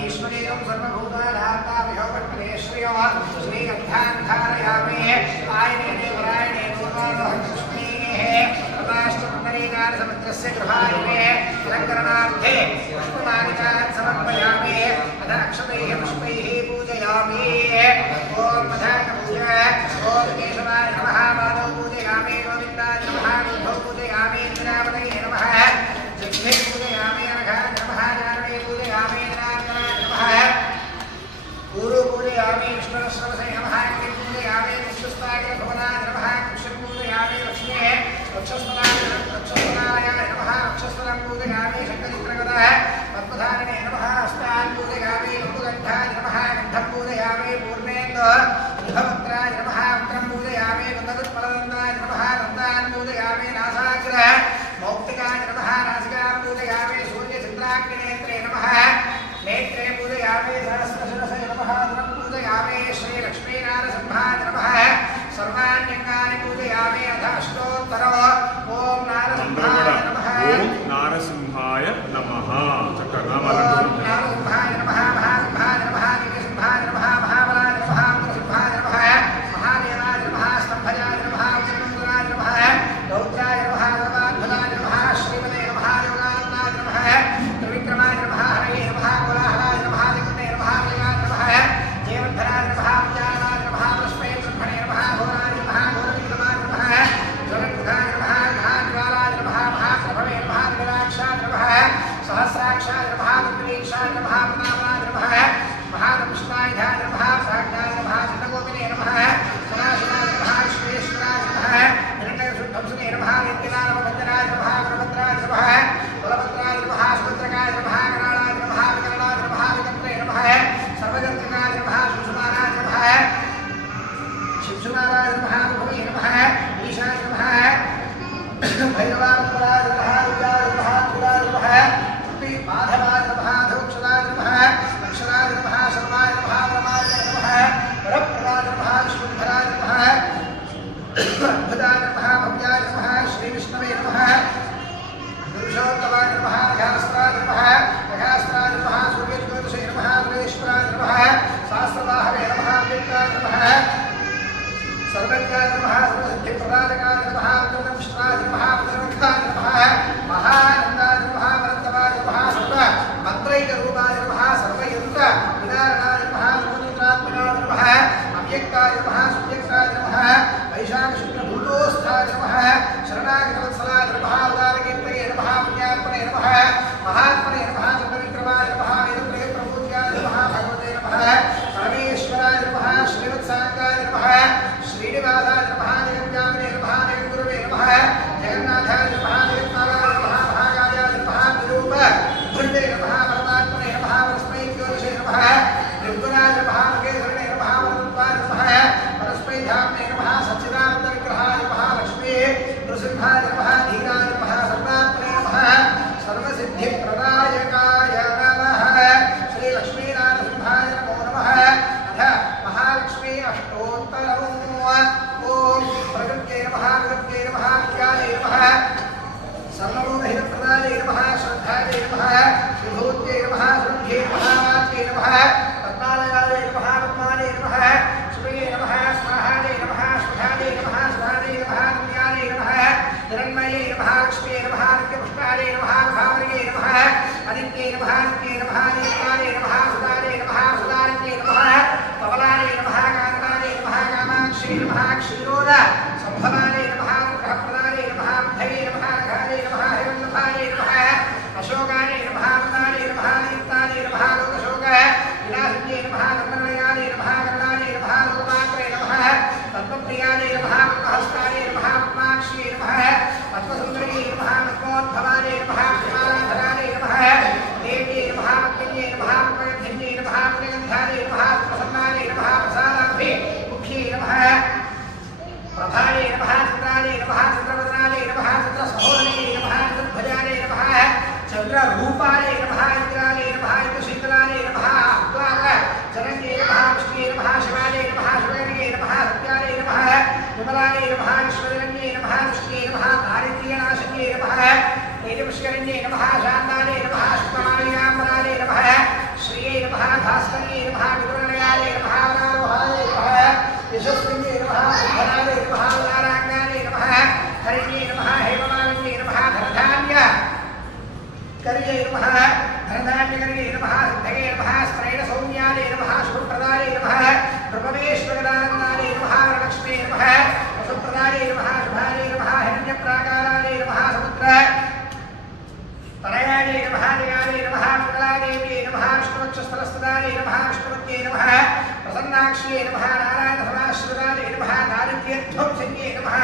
ईश्वरीयं सर्वभूतानात्माविहोपट्टलेश्वर्यो श्रीगन्धान्धारयामे आयने वरायणे पूर्वादहकृष्णेः प्रदाष्टपुण्डरीकारसमुद्रस्य गृहायने अलङ्करणार्थे पुष्पमालिकान् समर्पयामि अथ अक्षतैः पुष्पैः पूजयामि ॐ मधानपूजा ॐ केशवाय नमः पादौ पूजयामि गोविन्दाय नमः विभौ पूजयामि इन्द्रावतये नमः जग्धे पूजयामि अनघाय नमः जानवे पूजयामि नारायणाय नमः गुरु पूजयामि विष्णुश्रवसे नमः पूजयामि विष्णुस्ताय भवनाय नमः कृष्ण पूजयामि लक्ष्मीः वक्षस्थलाय नमः वक्षस्थलं पूजयामि शङ्खचित्रगतः पद्मधारिणे नमः हस्तान् पूजयामि लघुगन्धाय नमः गन्धं पूजयामि पूर्णेन्दुः विभवक्त्राय नमः वक्त्रं पूजयामि गन्धकुत्पलदन्ताय नमः दन्तान् पूजयामि नासाग्रः मौक्तिकाय नमः नासिकां पूजयामि सूर्यचन्द्राग्निनेत्रे नमः नेत्रे पूजयामि सहस्रशिरसे नमः धनं पूजयामि श्रीलक्ष्मीनारसिंहाय नमः सर्वाण्यङ्गानि पूजयामि अथ अष्टोत्तरो ॐ नारसिंहाय नमः ॐ नारसिंहाय नमः नारसिंहाय नमः महासिंहाय नमः दिव्यसिंहाय नमः महाबलाय नमः उग्रसिंहाय नमः महादेवाय नमः स्तंभजाय नमः उग्रमुद्राय नमः रौद्राय नमः सर्वाद्भुताय नमः श्रीमते नमः योगानन्दाय नमः त्रिविक्रमाय नमः हरये नमः कोलाहलाय नमः दिग्ने नमः कल्याय नमः जयवर्धनाय नमः विज्ञानाय नमः परस्मै ब्रह्मणे नमः घोराय नमः घोरविक्रमाय नमः ज्वलन्मुखाय नमः महाज्वालाय नमः महाप्रभवे नमः विराक्षाय नमः सहस्राक्षाय नमः दुर्वीक्षाय नमः प्रतापनाय नमः महादंष्टायुधाय नमः प्राज्ञाय नमः चित्तगोपिने नमः सदाशिवाय नमः विश्वेश्वराय नमः हिरण्यशुद्धंसुने नमः नित्यनामभद्राय नमः गुणभद्राय नमः बलभद्राय नमः सुभद्रकाय नमः कराळाय नमः विकरणाय नमः विकर्त्रे नमः सर्वजन्त्रकाय नमः सुषुमानाय नमः शिवसुमाराय नमः भुवे नमः ईशाय नमः भैरवाय नमः विद्याय नमः कुलाय नमः माधवाय नमः धोक्षराय नमः अक्षराय नमः सर्वाय नमः परमाय नमः परप्रदाय नमः विष्णुधराय नमः अद्भुताय नमः भव्याय नमः श्रीविष्णवे नमः पुरुषोत्तमाय नमः अघास्त्राय नमः अघास्त्राय नमः सूर्यज्योतिषे नमः गुणेश्वराय नमः सहस्रबाहवे नमः अव्यक्ताय नमः सर्वज्ञाय नमः सर्वसिद्धिप्रदायकाय नमः उग्रदंष्ट्राय नमः उग्रवक्त्राय नमः महानन्दाय नमः वरन्दवाय नमः सर्वमन्त्रैकरूपाय नमः सर्वयन्त्र विदारणाय नमः सर्वनिद्रात्मनाय नमः अव्यक्ताय नमः सुव्यक्ताय नमः वैशाखशुक्लभूतोस्थाय नमः शरणागतवत्सलाय नमः उदारकीर्तये नमः पुण्यात्मने नमः महात्मने नमः चन्द्रविक्रमाय नमः वेदत्रयप्रभूत्याय नमः भगवते नमः परमेश्वराय नमः श्रीवत्साङ्गाय नमः श्रीनिवासाय नमः जगद्व्यापिने नमः जगद्गुरवे नमः जगन्नाथाय नमः जगत्पालाय नमः महाकायाय नमः विरूप भृते नमः परमात्मने नमः परस्मै ज्योतिषे नमः निर्गुणाय नमः महेश्वरणे नमः वरदत्वाय नमः परस्मै धाम्ने नमः सच्चिदानन्दविग्रहाय नमः लक्ष्मीः नृसिंहाय नमः धीराय नमः सर्वात्मने नमः सर्वसिद्धिप्रदायकाय नमः श्रीलक्ष्मीनारसिंहाय नमो नमः अथ महालक्ष्मी अष्टोत्तरम् ॐ प्रकृत्यै नमः विगत्यै नमः विद्यायै नमः सर्वभूतहितप्रदायै नमः श्रद्धायै नमः विभूत्यै नमः श्रद्धे नमः वाच्यै नमः पद्मालयायै नमः पद्मालै नमः श्रिये नमः स्वाहायै नमः स्वधायै नमः सुधायै नमः कल्यायै नमः हिरण्मयै नमः लक्ष्म्यै नमः नित्यपुष्टायै नमः भावर्यै नमः अदित्यै नमः नित्यै नमः नित्यायै नमः सुधायै नमः सुधारित्यै नमः कमलायै नमः कान्तायै नमः कामाक्षै नमः क्षीरोद सम्भवायै नमः ग्रहप्रदायै नमः बुद्धये नमः अघायै नमः हिरण्यभायै नमः अशोकायै नमः अमृतायै नमः नित्यायै नमः लोकशोकः विलासिन्यै नमः धर्मनिलयायै नमः करणायै नमः लोकमात्रे नमः पद्मप्रियायै नमः पद्महस्तायै नमः पद्माक्ष्यै नमः पद्मसुन्दर्यै नमः पद्मोद्भवायै नमः पद्माधरायै नमः देव्यै नमः पद्मन्यै नमः पद्मगन्धन्यै नमः पद्मगन्धायै नमः प्रसन्नायै नमः प्रसादाभे मुख्यै नमः प्रभायै नमः चन्द्रायै नमः चन्द्रवदनायै नमः चन्द्रसहोदर्यै नमः चतुर्भुजायै नमः चन्द्ररूपायै नमः इन्द्रायै नमः इन्द्रशीतलायै नमः जनन्यै नमः विष्णुयै नमः शिवायै नमः शिवगणयै नमः सत्यायै नमः विमलायै नमः विश्वजनन्यै नमः विष्णुयै नमः दारिद्र्यनाशन्यै नमः तेजपुष्करण्यै नमः शान्तायै भास्कर्ये नमः विद्रुणयाय नमः वरारोहाय नमः यशस्विन्ये नमः धनाय नमः उदाराङ्गाय नमः हरिण्ये नमः हेममालिन्ये नमः धनधान्य कर्ये नमः धनधान्यकर्ये नमः सिद्धये नमः स्त्रैण सौम्याय नमः शुभप्रदाय नमः नृपमेश्वरदानन्दाय नमः वरलक्ष्मे नमः वसुप्रदाय नमः शुभाय नमः हिरण्यप्राकाराय नमः समुद्र तनयाय नमः जयाय नमः मंगलादेव्ये नमः विष्णुवक्षस्थलस्तदाय नमः विष्णुपत्ये नमः प्रसन्नाक्ष्ये नमः नारायणसमाश्रिताय नमः दारिद्र्यध्वंसन्ये नमः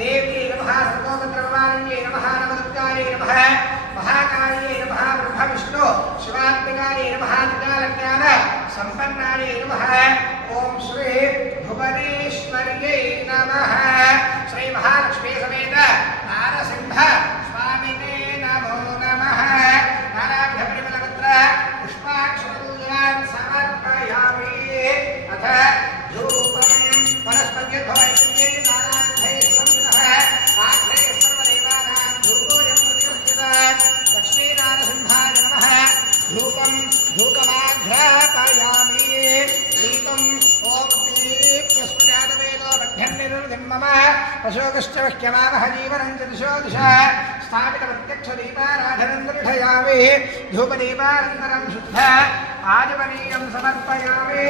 देव्ये नमः सर्वोपद्रववारिण्ये नमः नवदुर्गाय नमः महाकार्ये नमः ब्रह्मविष्णु शिवात्मिकाय नमः त्रिकालज्ञान सम्पन्नाय नमः ओम श्री भुवनेश्वर्यै नमः श्री महालक्ष्मी समेत नारसिंह स्वामिने नमो नमः नानाविधपरिमलपत्र पुष्पाक्षरपूजान् समर्पयामि अथ धूपं वनस्पत्यद्भवैत्यै नारायणै सुरंसः आग्रे सर्वदेवानां धूपोऽयं प्रतिगृह्यतात् लक्ष्मीनारसिंहाय नमः धूपं धूपमाघ्रापयामि दीपम् ॐ दीप्यस्मजातवेदो बध्यन्निर्वृतिं मम अशोकश्च वह्यमानः जीवनं च दिशो दिशा स्थापितप्रत्यक्षदीपाराधनं दर्शयामि धूपदीपानन्तरं शुद्ध आजमनीयं समर्पयामि